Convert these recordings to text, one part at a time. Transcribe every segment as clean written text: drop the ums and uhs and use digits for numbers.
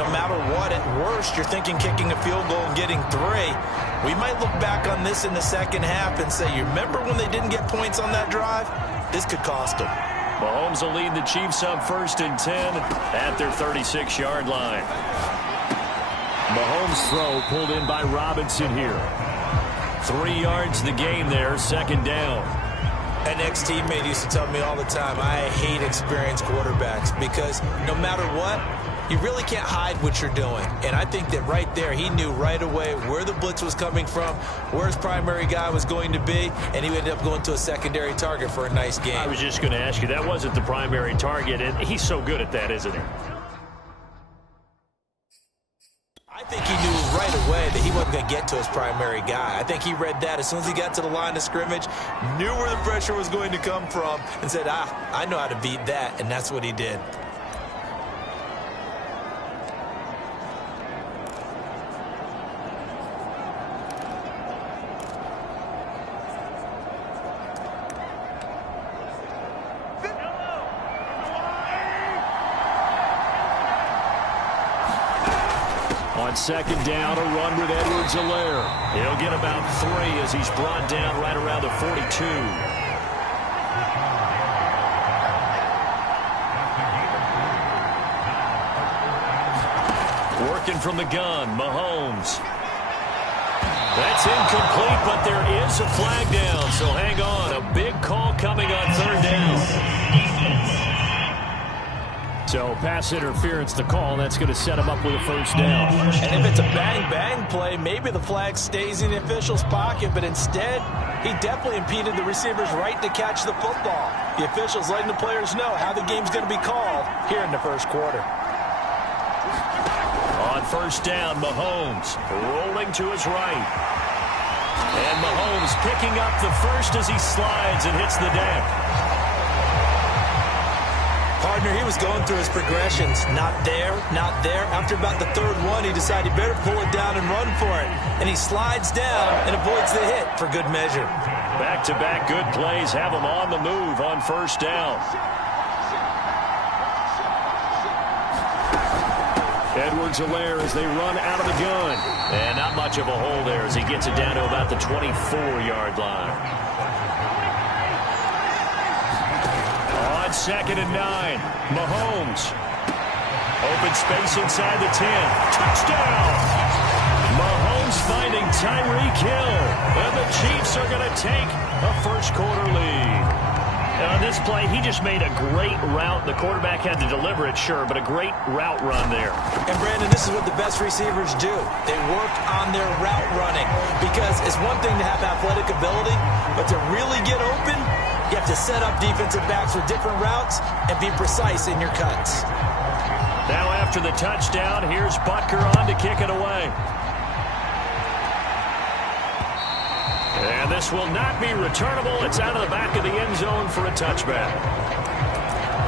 no matter what, at worst, you're thinking kicking a field goal and getting 3. We might look back on this in the second half and say, you remember when they didn't get points on that drive? This could cost them. Mahomes will lead the Chiefs up 1st and 10 at their 36-yard line. Mahomes' throw pulled in by Robinson here. 3 yards the game there, 2nd down. An ex-teammate used to tell me all the time, I hate experienced quarterbacks because no matter what, you really can't hide what you're doing. And I think that right there, he knew right away where the blitz was coming from, where his primary guy was going to be, and he ended up going to a secondary target for a nice game. I was just going to ask you, that wasn't the primary target, and he's so good at that, isn't he? I think he knew right away that he wasn't going to get to his primary guy. I think he read that as soon as he got to the line of scrimmage, knew where the pressure was going to come from, and said, I know how to beat that, and that's what he did. On 2nd down, a run with Edwards-Helaire. He'll get about 3 as he's brought down right around the 42. Working from the gun, Mahomes. That's incomplete, but there is a flag down, so hang on. A big call coming on 3rd down. So pass interference to call. That's going to set him up with a 1st down. And if it's a bang-bang play, maybe the flag stays in the official's pocket, but instead, he definitely impeded the receiver's right to catch the football. The officials letting the players know how the game's going to be called here in the 1st quarter. On 1st down, Mahomes rolling to his right. And Mahomes picking up the 1st as he slides and hits the deck. Partner, he was going through his progressions. Not there, not there. After about the 3rd one, he decided he better pull it down and run for it. And he slides down and avoids the hit for good measure. Back-to-back good plays have him on the move on 1st down. Edwards-Helaire as they run out of the gun. And not much of a hole there as he gets it down to about the 24-yard line. On 2nd and 9, Mahomes. Open space inside the 10. Touchdown! Mahomes finding Tyreek Hill. And the Chiefs are going to take a 1st quarter lead. Now, on this play, he just made a great route. The quarterback had to deliver it, sure, but a great route run there. And, Brandon, this is what the best receivers do. They work on their route running because it's one thing to have athletic ability, but to really get open, you have to set up defensive backs with different routes and be precise in your cuts. Now after the touchdown, here's Butker on to kick it away. And this will not be returnable. It's out of the back of the end zone for a touchback.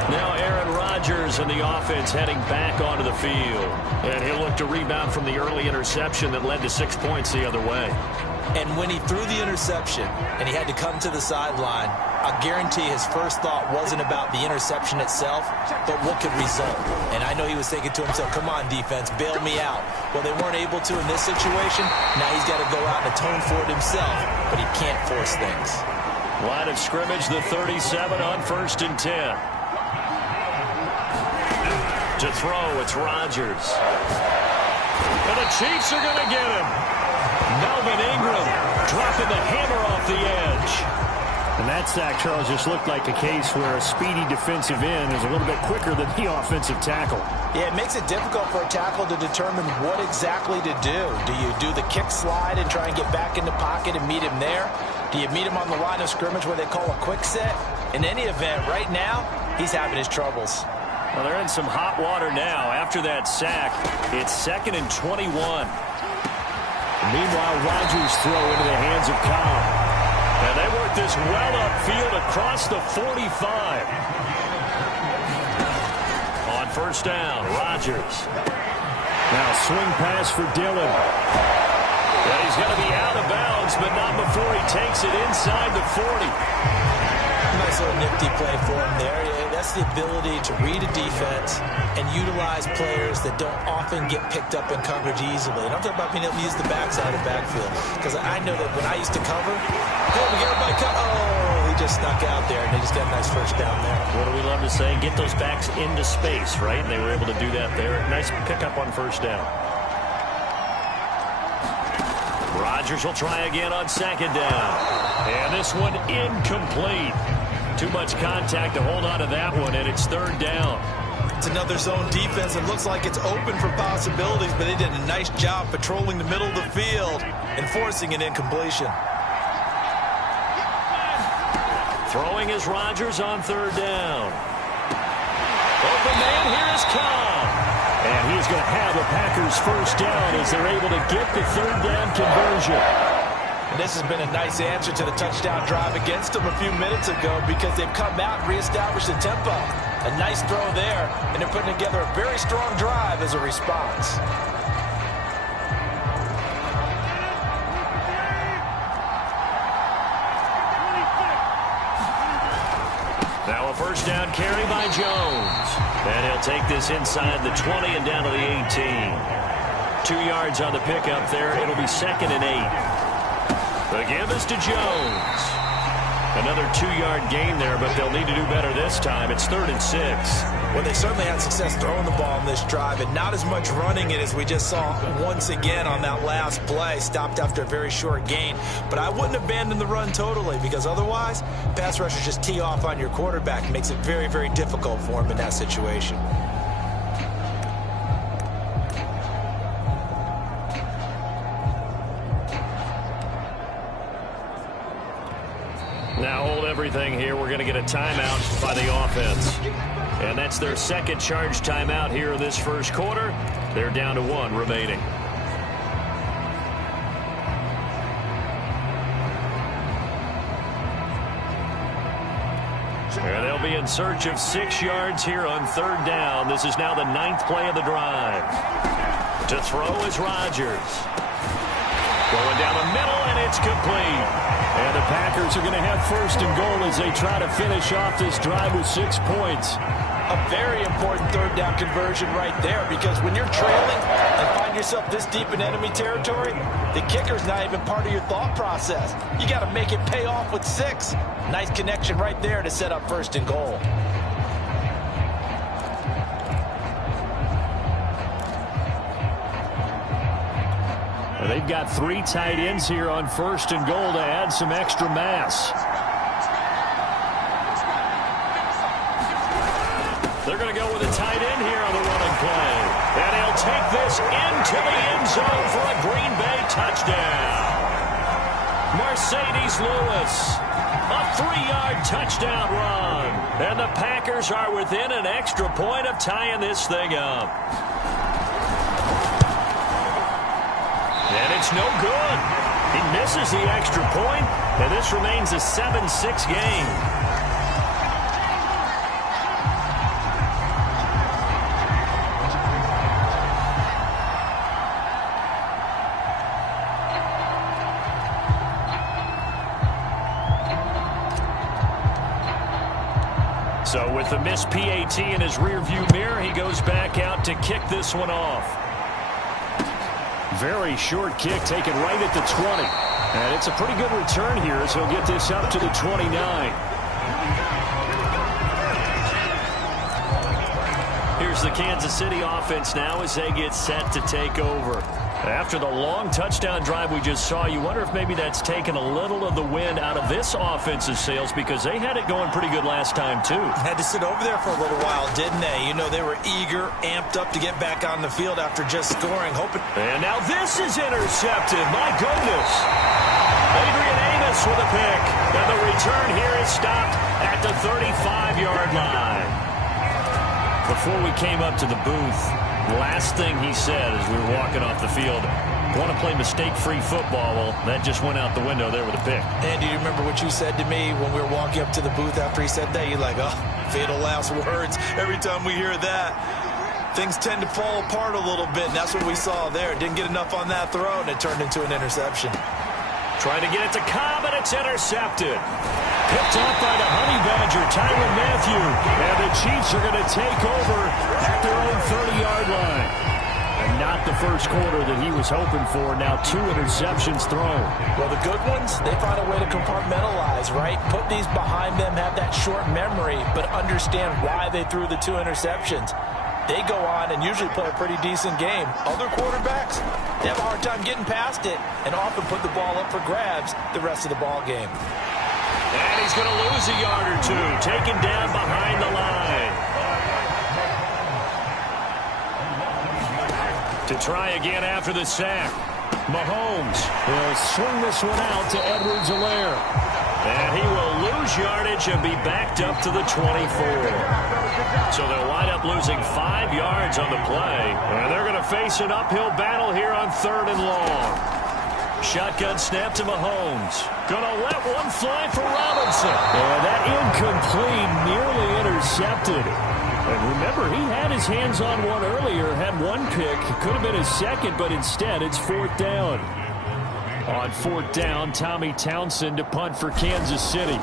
Now Aaron Rodgers and the offense heading back onto the field. And he'll look to rebound from the early interception that led to 6 points the other way. And when he threw the interception and he had to come to the sideline, I guarantee his first thought wasn't about the interception itself, but what could result. And I know he was thinking to himself, come on, defense, bail me out. Well, they weren't able to in this situation. Now he's got to go out and atone for it himself, but he can't force things. Line of scrimmage, the 37 on 1st and 10. To throw, it's Rodgers. And the Chiefs are going to get him. Melvin Ingram dropping the hammer off the edge. And that sack, Charles, just looked like a case where a speedy defensive end is a little bit quicker than the offensive tackle. Yeah, it makes it difficult for a tackle to determine what exactly to do. Do you do the kick slide and try and get back in the pocket and meet him there? Do you meet him on the line of scrimmage where they call a quick set? In any event, right now, he's having his troubles. Well, they're in some hot water now. After that sack, it's 2nd and 21. Meanwhile, Rodgers throw into the hands of Cobb. And they work this well upfield across the 45. On 1st down, Rodgers. Now swing pass for Dillon. And he's going to be out of bounds, but not before he takes it inside the 40. Nice little nifty play for him there. That's the ability to read a defense and utilize players that don't often get picked up in coverage easily. And I'm talking about being able to use the backside of the backfield. Because I know that when I used to cover, hey, we got everybody cut. Oh, he just snuck out there, and they just got a nice first down there. What do we love to say? Get those backs into space, right? And they were able to do that there. Nice pickup on first down. Rodgers will try again on second down. And this one incomplete. Too much contact to hold on to that one, and it's third down. It's another zone defense. It looks like it's open for possibilities, but they did a nice job patrolling the middle of the field and forcing an incompletion. Throwing is Rodgers on third down. Open man, here is Cobb. And he's going to have the Packers first down as they're able to get the third down conversion. And this has been a nice answer to the touchdown drive against them a few minutes ago because they've come out and reestablished the tempo. A nice throw there, and they're putting together a very strong drive as a response. Now a first down carry by Jones. And he'll take this inside the 20 and down to the 18. 2 yards on the pickup there. It'll be 2nd and 8. The give is to Jones. Another 2-yard gain there, but they'll need to do better this time. It's 3rd and 6. Well, they certainly had success throwing the ball in this drive and not as much running it as we just saw once again on that last play. Stopped after a very short gain. But I wouldn't abandon the run totally because otherwise, pass rushers just tee off on your quarterback. It makes it very, very difficult for him in that situation. Now hold everything here. We're going to get a timeout by the offense. And that's their second charge timeout here in this first quarter. They're down to 1 remaining. And they'll be in search of 6 yards here on third down. This is now the 9th play of the drive. To throw is Rodgers. Going down the middle, and it's complete. And the Packers are going to have first and goal as they try to finish off this drive with 6 points. A very important third down conversion right there because when you're trailing and find yourself this deep in enemy territory, the kicker's not even part of your thought process. You got to make it pay off with 6. Nice connection right there to set up first and goal. They've got 3 tight ends here on first and goal to add some extra mass. They're going to go with a tight end here on the running play. And he'll take this into the end zone for a Green Bay touchdown. Mercedes Lewis, a 3-yard touchdown run. And the Packers are within an extra point of tying this thing up. And it's no good. He misses the extra point, and this remains a 7-6 game. So with the missed PAT in his rearview mirror, he goes back out to kick this one off. Very short kick taken right at the 20. And it's a pretty good return here as he'll get this up to the 29. Here's the Kansas City offense now as they get set to take over. After the long touchdown drive we just saw, you wonder if maybe that's taken a little of the wind out of this offensive sails because they had it going pretty good last time, too. Had to sit over there for a little while, didn't they? You know, they were eager, amped up to get back on the field after just scoring, hoping. And now this is intercepted. My goodness. Adrian Amos with a pick. And the return here is stopped at the 35-yard line. Before we came up to the booth, last thing he said as we were walking off the field, want to play mistake-free football. Well, that just went out the window there with a pick. And do you remember what you said to me when we were walking up to the booth after he said that? You're like, oh, fatal last words. Every time we hear that, things tend to fall apart a little bit, and that's what we saw there. Didn't get enough on that throw, and it turned into an interception. Trying to get it to Cobb, and it's intercepted. Picked off by the Honey Badger, Tyrann Mathieu. And the Chiefs are going to take over at their own 30-yard line. And not the first quarter that he was hoping for. Now 2 interceptions thrown. Well, the good ones, they find a way to compartmentalize, right? Put these behind them, have that short memory, but understand why they threw the 2 interceptions. They go on and usually play a pretty decent game. Other quarterbacks, they have a hard time getting past it and often put the ball up for grabs the rest of the ball game. And he's going to lose a yard or 2, taken down behind the line. To try again after the sack. Mahomes will swing this one out to Edwards-Helaire. And he will lose yardage and be backed up to the 24. So they'll wind up losing 5 yards on the play. And they're going to face an uphill battle here on 3rd and long. Shotgun snap to Mahomes. Going to let one fly for Robinson. And that incomplete, nearly intercepted. And remember, he had his hands on one earlier, had one pick. Could have been his second, but instead it's 4th down. On 4th down, Tommy Townsend to punt for Kansas City.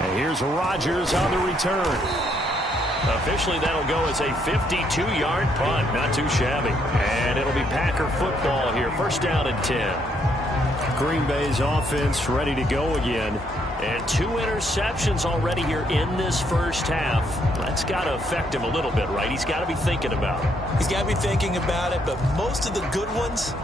And here's Rodgers on the return. Officially, that'll go as a 52-yard punt. Not too shabby. And it'll be Packer football here. 1st down and 10. Green Bay's offense ready to go again. And 2 interceptions already here in this first half. That's got to affect him a little bit, right? He's got to be thinking about it. He's got to be thinking about it, but most of the good ones,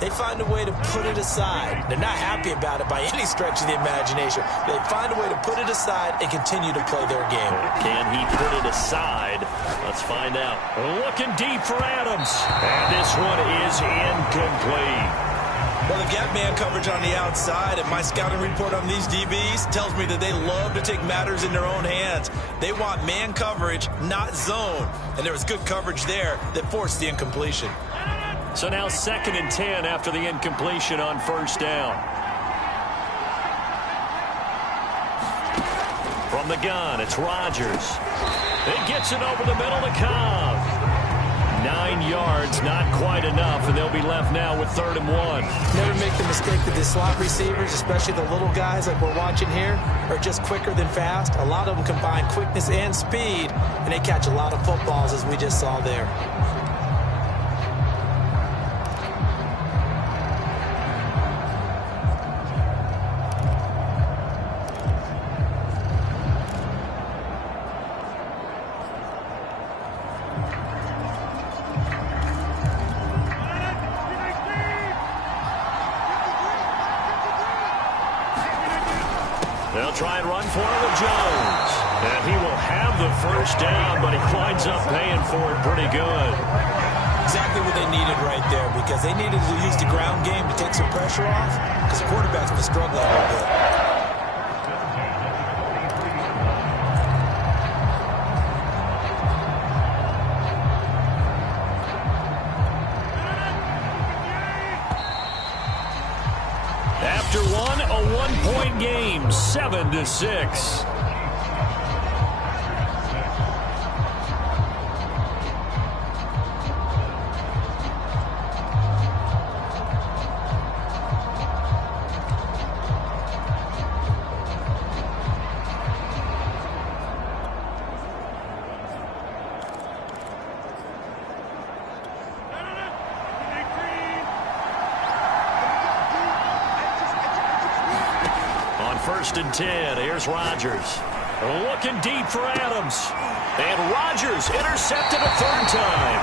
they find a way to put it aside. They're not happy about it by any stretch of the imagination. They find a way to put it aside and continue to play their game. Can he put it aside? Let's find out. Looking deep for Adams. And this one is incomplete. Well, they've got man coverage on the outside, and my scouting report on these DBs tells me that they love to take matters in their own hands. They want man coverage, not zone. And there was good coverage there that forced the incompletion. So now 2nd and 10 after the incompletion on 1st down. From the gun, it's Rodgers. It gets it over the middle to Cobb. 9 yards, not quite enough, and they'll be left now with 3rd and 1. Never make the mistake that the slot receivers, especially the little guys like we're watching here, are just quicker than fast. A lot of them combine quickness and speed, and they catch a lot of footballs, as we just saw there. They'll try and run for it with Jones. And he will have the 1st down, but he winds up paying for it pretty good. Exactly what they needed right there, because they needed to use the ground game to take some pressure off, because the quarterback's been struggling a little bit. After one, a 1-point game, 7-6. On 1st and 10, here's Rodgers. Looking deep for Adams. And Rodgers intercepted a 3rd time.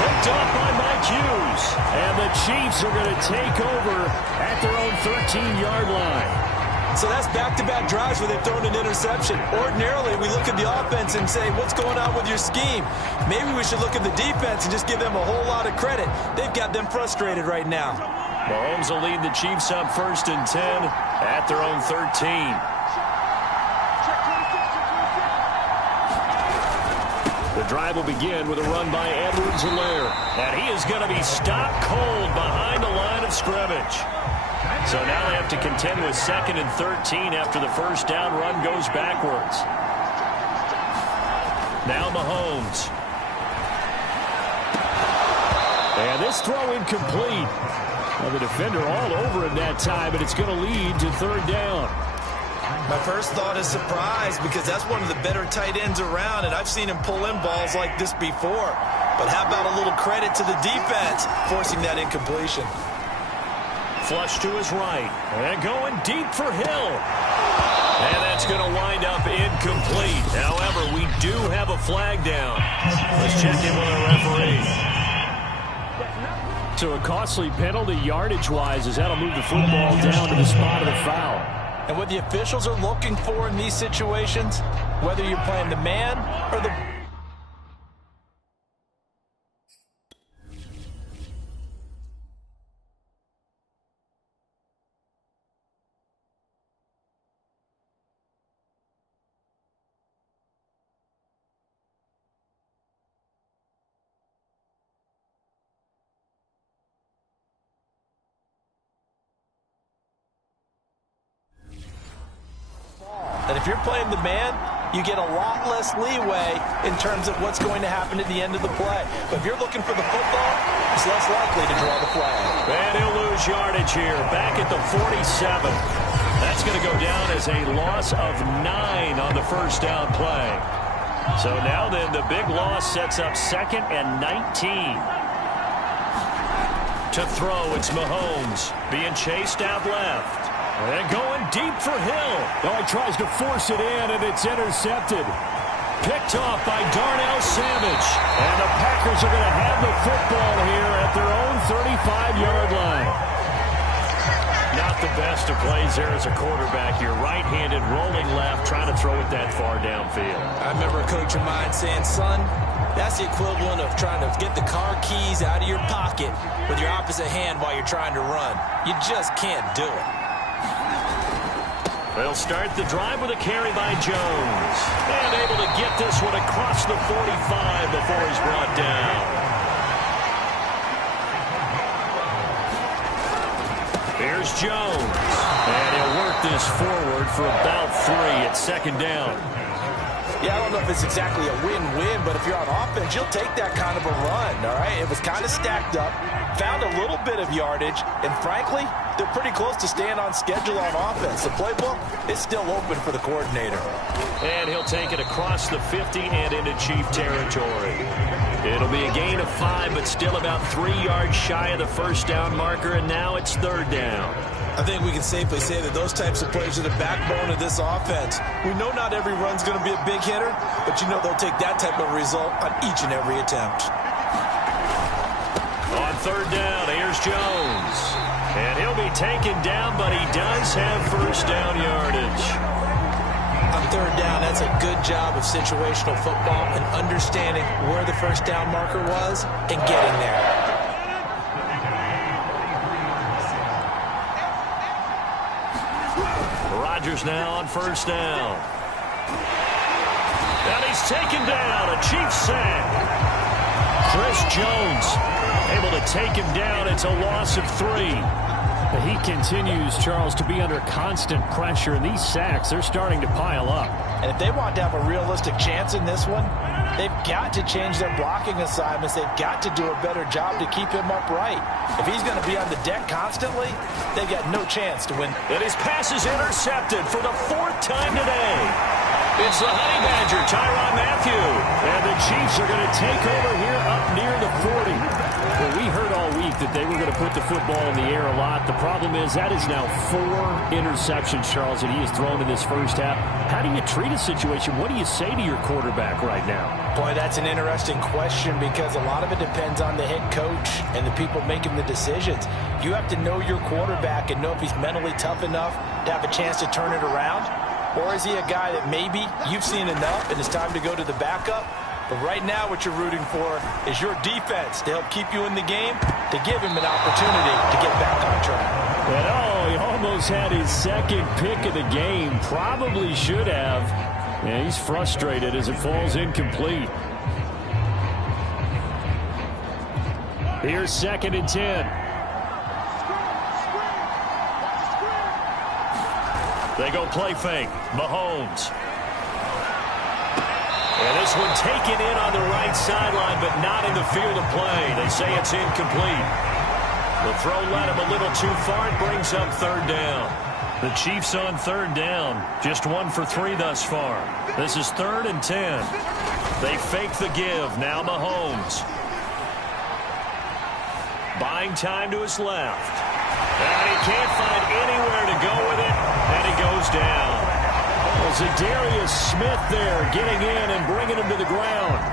Picked off by Mike Hughes. And the Chiefs are going to take over at their own 13-yard line. So that's back-to-back drives where they've thrown an interception. Ordinarily, we look at the offense and say, what's going on with your scheme? Maybe we should look at the defense and just give them a whole lot of credit. They've got them frustrated right now. Mahomes will lead the Chiefs up 1st and 10 at their own 13. The drive will begin with a run by Edwards-Helaire. And he is going to be stopped cold behind the line of scrimmage. So now they have to contend with 2nd and 13 after the 1st down run goes backwards. Now Mahomes. And this throw incomplete. Well, the defender all over him that time, but it's going to lead to third down. My first thought is surprise, because that's one of the better tight ends around, and I've seen him pull in balls like this before. But how about a little credit to the defense forcing that incompletion? Flush to his right. And going deep for Hill. And that's going to wind up incomplete. However, we do have a flag down. Let's check in with our referee. So a costly penalty yardage-wise, as that'll move the football down to the spot of the foul. And what the officials are looking for in these situations, whether you're playing the man or the... And if you're playing the man, you get a lot less leeway in terms of what's going to happen at the end of the play. But if you're looking for the football, it's less likely to draw the flag. And he'll lose yardage here, back at the 47. That's going to go down as a loss of 9 on the first down play. So now then, the big loss sets up 2nd and 19. To throw, it's Mahomes being chased out left. And going deep for Hill. Oh, he tries to force it in, and it's intercepted. Picked off by Darnell Savage. And the Packers are going to have the football here at their own 35-yard line. Not the best of plays there as a quarterback. You're right-handed, rolling left, trying to throw it that far downfield. I remember a coach of mine saying, son, that's the equivalent of trying to get the car keys out of your pocket with your opposite hand while you're trying to run. You just can't do it. They'll start the drive with a carry by Jones. And able to get this one across the 45 before he's brought down. Here's Jones. And he'll work this forward for about 3 at 2nd down. Yeah, I don't know if it's exactly a win-win, but if you're on offense, you'll take that kind of a run, all right? It was kind of stacked up, found a little bit of yardage, and frankly, they're pretty close to staying on schedule on offense. The playbook is still open for the coordinator. And he'll take it across the 50 and into Chief territory. It'll be a gain of 5, but still about 3 yards shy of the first down marker, and now it's 3rd down. I think we can safely say that those types of plays are the backbone of this offense. We know not every run's going to be a big hitter, but you know they'll take that type of result on each and every attempt. On 3rd down, here's Jones. And he'll be taken down, but he does have first down yardage. On 3rd down, that's a good job of situational football and understanding where the first down marker was and getting there. Rodgers now on 1st down. And he's taken down, a Chiefs sack. Chris Jones able to take him down. It's a loss of 3. He continues, Charles, to be under constant pressure, and these sacks, they're starting to pile up. And if they want to have a realistic chance in this one, they've got to change their blocking assignments. They've got to do a better job to keep him upright. If he's going to be on the deck constantly, they've got no chance to win. And his pass is intercepted for the 4th time today. It's the Honey Badger, Tyrann Mathieu. And the Chiefs are going to take over here up near the 40. Well, we heard all week that they were going to put the football in the air a lot. The problem is that is now 4 interceptions, Charles, that he has thrown in this first half. How do you treat a situation? What do you say to your quarterback right now? Boy, that's an interesting question because a lot of it depends on the head coach and the people making the decisions. You have to know your quarterback and know if he's mentally tough enough to have a chance to turn it around. Or is he a guy that maybe you've seen enough and it's time to go to the backup? But right now what you're rooting for is your defense to help keep you in the game, to give him an opportunity to get back on track. And oh, he almost had his 2nd pick of the game. Probably should have. Yeah, he's frustrated as it falls incomplete. Here's 2nd and 10. They go play fake. Mahomes. And this one taken in on the right sideline, but not in the field of play. They say it's incomplete. The throw led him a little too far. It brings up third down. The Chiefs on third down. Just 1 for 3 thus far. This is 3rd and 10. They fake the give. Now Mahomes. Buying time to his left. And he can't find anywhere to go with it. And he goes down. Well, Zadarius Smith there getting in and bringing him to the ground.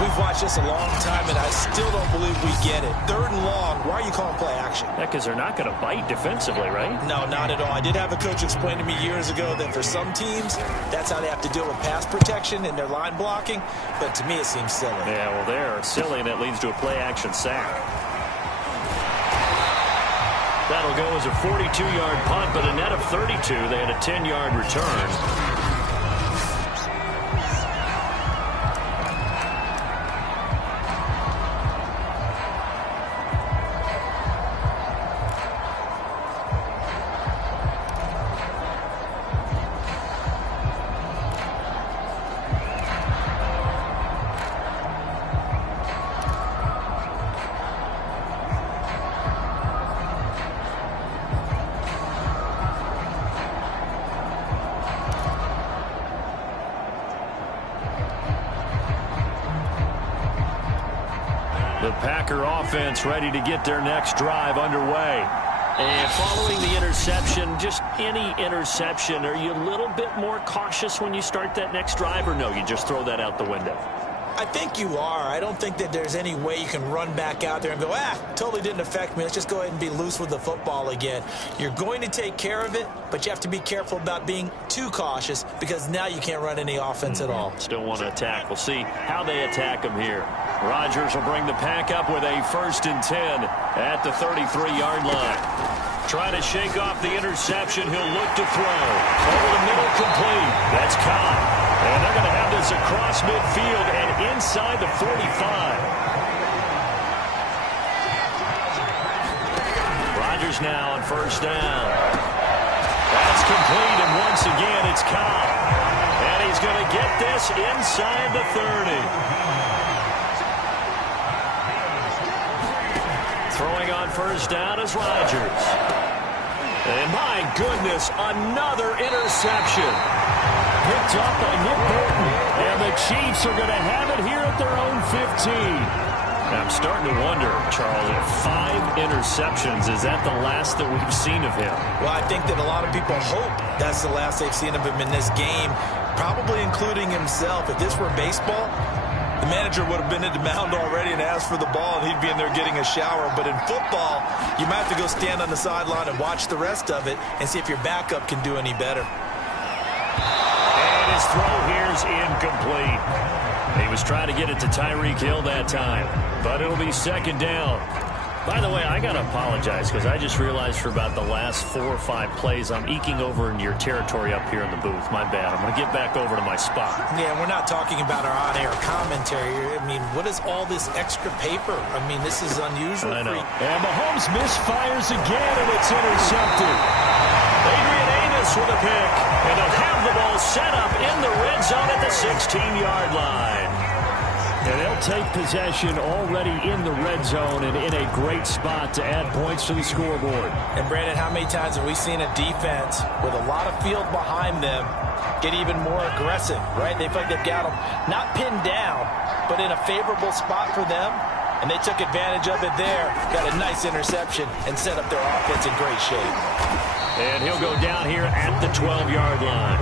We've watched this a long time, and I still don't believe we get it. 3rd and long. Why are you calling play action? Yeah, because they're not going to bite defensively, right? No, not at all. I did have a coach explain to me years ago that for some teams, that's how they have to deal with pass protection and their line blocking. But to me, it seems silly. Yeah, well, they're silly, and it leads to a play-action sack. That'll go as a 42-yard punt, but a net of 32. They had a 10-yard return. The Packer offense ready to get their next drive underway. And following the interception, just any interception, are you a little bit more cautious when you start that next drive, or no, you just throw that out the window? I think you are. I don't think that there's any way you can run back out there and go, totally didn't affect me. Let's just go ahead and be loose with the football again. You're going to take care of it, but you have to be careful about being too cautious because now you can't run any offense at all. Still want to attack. We'll see how they attack him here. Rodgers will bring the pack up with a 1st and 10 at the 33-yard line. Trying to shake off the interception. He'll look to throw. Over the middle, complete. That's caught. And they're going to have this across midfield and inside the 45. Rodgers now on 1st down. That's complete, and once again, it's caught. And he's going to get this inside the 30. Throwing on 1st down is Rodgers. And my goodness, another interception. Picked up by Nick Bolton. And the Chiefs are going to have it here at their own 15. I'm starting to wonder, Charles, if 5 interceptions, is that the last that we've seen of him? Well, I think that a lot of people hope that's the last they've seen of him in this game, probably including himself. If this were baseball, the manager would have been at the mound already and asked for the ball, and he'd be in there getting a shower. But in football, you might have to go stand on the sideline and watch the rest of it and see if your backup can do any better. And his throw here is incomplete. He was trying to get it to Tyreek Hill that time, but it'll be 2nd down. By the way, I got to apologize because I just realized for about the last 4 or 5 plays, I'm eking over into your territory up here in the booth. My bad. I'm going to get back over to my spot. Yeah, we're not talking about our on-air commentary. I mean, what is all this extra paper? I mean, this is unusual. I know. And Mahomes misfires again, and it's intercepted. Adrian Amos with a pick. And they'll have the ball set up in the red zone at the 16-yard line. And they'll take possession already in the red zone and in a great spot to add points to the scoreboard. And, Brandon, how many times have we seen a defense with a lot of field behind them get even more aggressive, right? They feel like they've got them not pinned down, but in a favorable spot for them, and they took advantage of it there, got a nice interception, and set up their offense in great shape. And he'll go down here at the 12-yard line.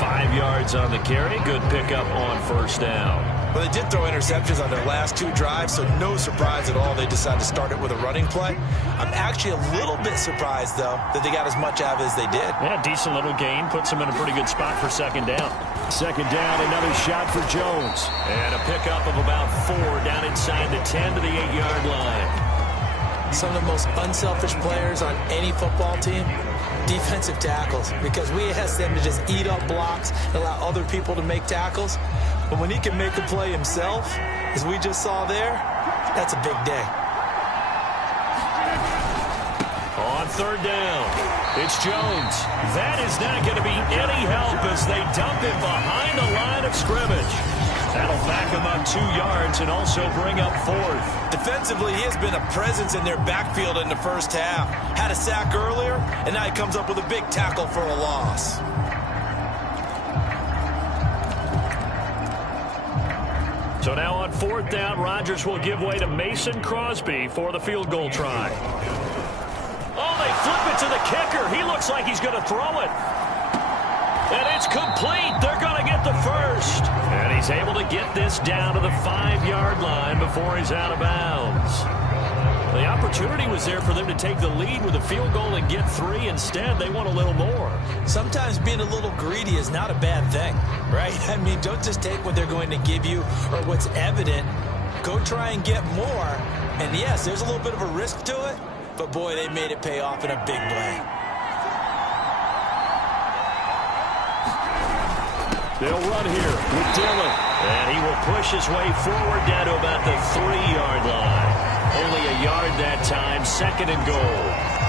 5 yards on the carry. Good pickup on 1st down. Well, they did throw interceptions on their last 2 drives, so no surprise at all they decided to start it with a running play. I'm actually a little bit surprised, though, that they got as much out of it as they did. Yeah, decent little gain. Puts them in a pretty good spot for 2nd down. 2nd down, another shot for Jones. And a pickup of about 4 down inside the 10 to the 8-yard line. Some of the most unselfish players on any football team, defensive tackles, because we ask them to just eat up blocks and allow other people to make tackles. But when he can make a play himself, as we just saw there, that's a big day. On 3rd down, it's Jones. That is not going to be any help as they dump him behind the line of scrimmage. That'll back him up 2 yards and also bring up 4th. Defensively, he has been a presence in their backfield in the first half. Had a sack earlier, and now he comes up with a big tackle for a loss. So now on 4th down, Rodgers will give way to Mason Crosby for the field goal try. Oh, they flip it to the kicker. He looks like he's going to throw it. And it's complete. They're going to get the first. And he's able to get this down to the 5-yard line before he's out of bounds. The opportunity was there for them to take the lead with a field goal and get 3. Instead, they want a little more. Sometimes being a little greedy is not a bad thing, right? I mean, don't just take what they're going to give you or what's evident. Go try and get more. And yes, there's a little bit of a risk to it, but boy, they made it pay off in a big way. They'll run here with Dillon. And he will push his way forward down to about the 3-yard line. Only a yard that time, 2nd and goal.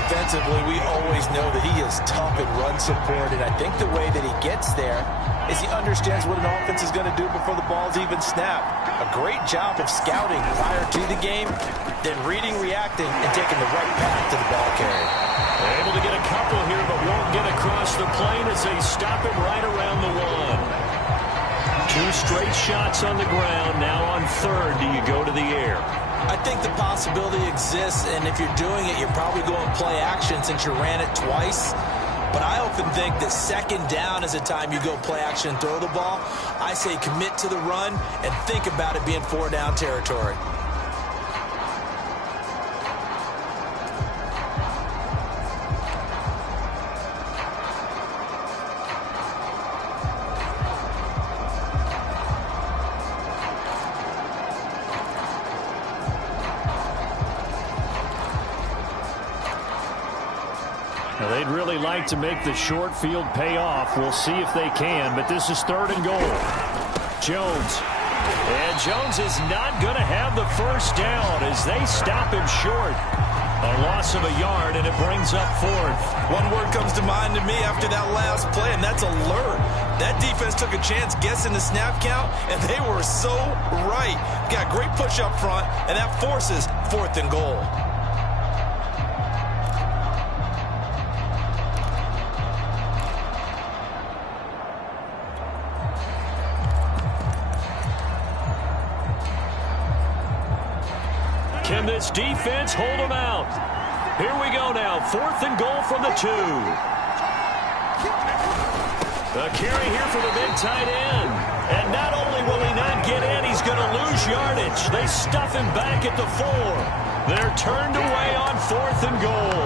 Defensively, we always know that he is tough in run support, and I think the way that he gets there is he understands what an offense is going to do before the ball's even snapped. A great job of scouting prior to the game, then reading, reacting, and taking the right path to the ball carrier. They're able to get a couple here, but won't get across the plane as they stop him right around the 1. 2 straight shots on the ground. Now on 3rd, do you go to the air? I think the possibility exists, and if you're doing it, you're probably going play action since you ran it twice. But I often think that 2nd down is the time you go play action and throw the ball. I say commit to the run and think about it being 4-down territory. Now, they'd really like to make the short field pay off. We'll see if they can, but this is 3rd and goal. Jones. And Jones is not going to have the first down as they stop him short. A loss of a yard, and it brings up 4th. One word comes to mind to me after that last play, and that's alert. That defense took a chance guessing the snap count, and they were so right. Got a great push up front, and that forces 4th and goal. Can this defense hold them out? Here we go now. 4th and goal from the 2. A carry here for the big tight end. And not only will he not get in, he's going to lose yardage. They stuff him back at the 4. They're turned away on 4th and goal.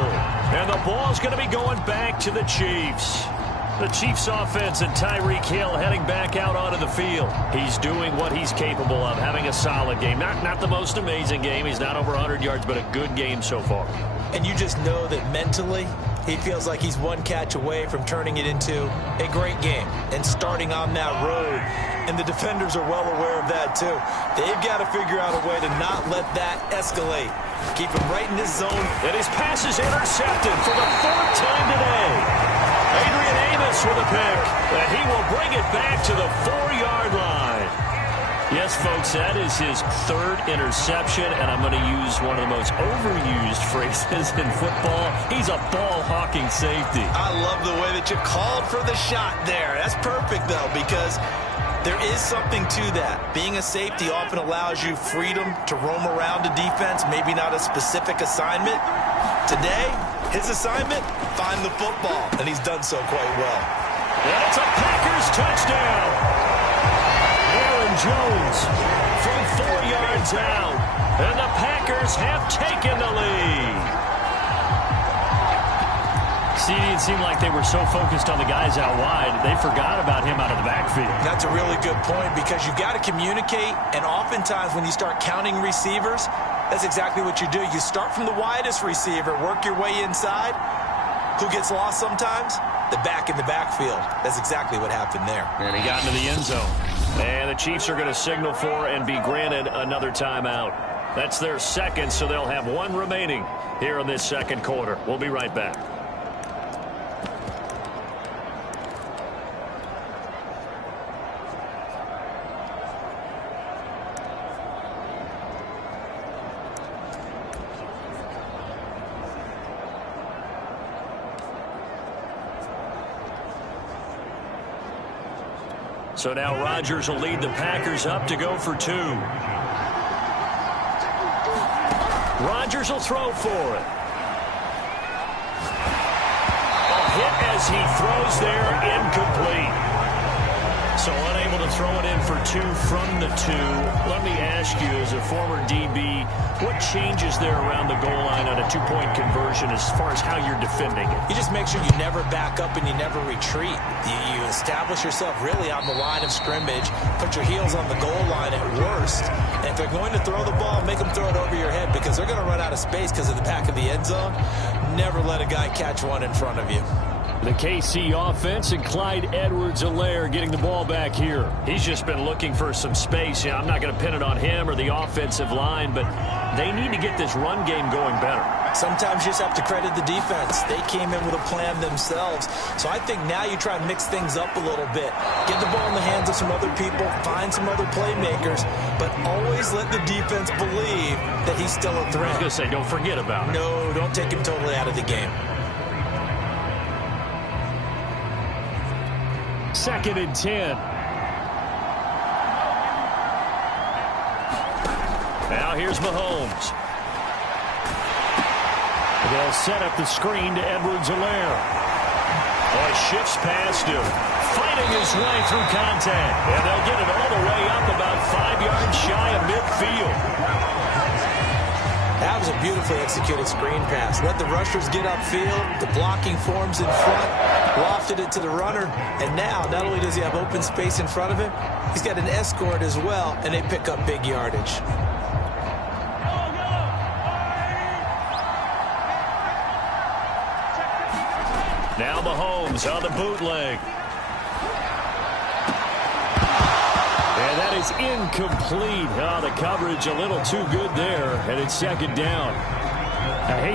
And the ball's going to be going back to the Chiefs. The Chiefs offense and Tyreek Hill heading back out onto the field. He's doing what he's capable of, having a solid game. Not the most amazing game. He's not over 100 yards, but a good game so far. And you just know that mentally, he feels like he's one catch away from turning it into a great game and starting on that road. And the defenders are well aware of that, too. They've got to figure out a way to not let that escalate. Keep him right in his zone. And his pass is intercepted for the 4th time today. Adrian Amos with a pick, and he will bring it back to the 4-yard line. Yes, folks, that is his 3rd interception, and I'm going to use one of the most overused phrases in football. He's a ball-hawking safety. I love the way that you called for the shot there. That's perfect, though, because there is something to that. Being a safety often allows you freedom to roam around a defense, maybe not a specific assignment. Today, his assignment, find the football, and he's done so quite well. And it's a Packers touchdown. Aaron Jones from 4 yards out, and the Packers have taken the lead. See, it seemed like they were so focused on the guys out wide, they forgot about him out of the backfield. That's a really good point because you've got to communicate, and oftentimes when you start counting receivers, that's exactly what you do. You start from the widest receiver, work your way inside. Who gets lost sometimes? The back in the backfield. That's exactly what happened there. And he got into the end zone. And the Chiefs are going to signal for and be granted another timeout. That's their 2nd, so they'll have 1 remaining here in this 2nd quarter. We'll be right back. So now Rodgers will lead the Packers up to go for 2. Rodgers will throw for it. A hit as he throws there, incomplete. So unable to throw it in for 2 from the 2. Let me ask you, as a former DB, what changes there around the goal line on a 2-point conversion as far as how you're defending it? You just make sure you never back up and you never retreat. You establish yourself really on the line of scrimmage, put your heels on the goal line at worst. And if they're going to throw the ball, make them throw it over your head because they're going to run out of space because of the back of the end zone. Never let a guy catch one in front of you. The KC offense and Clyde Edwards-Helaire getting the ball back here. He's just been looking for some space. I'm not going to pin it on him or the offensive line, but they need to get this run game going better. Sometimes you just have to credit the defense. They came in with a plan themselves. So I think now you try and mix things up a little bit. Get the ball in the hands of some other people, find some other playmakers, but always let the defense believe that he's still a threat. I was going to say, don't forget about it. No, don't take him totally out of the game. 2nd and 10. Now here's Mahomes. They'll set up the screen to Edwards-Helaire. Oh, he shifts past him, fighting his way through contact. And they'll get it all the way up about 5 yards shy of midfield. That was a beautifully executed screen pass. Let the rushers get upfield. The blocking forms in front. Lofted it to the runner. And now, not only does he have open space in front of him, he's got an escort as well, and they pick up big yardage. Now Mahomes on the bootleg. And that is incomplete. Oh, the coverage a little too good there, and it's 2nd down. I hate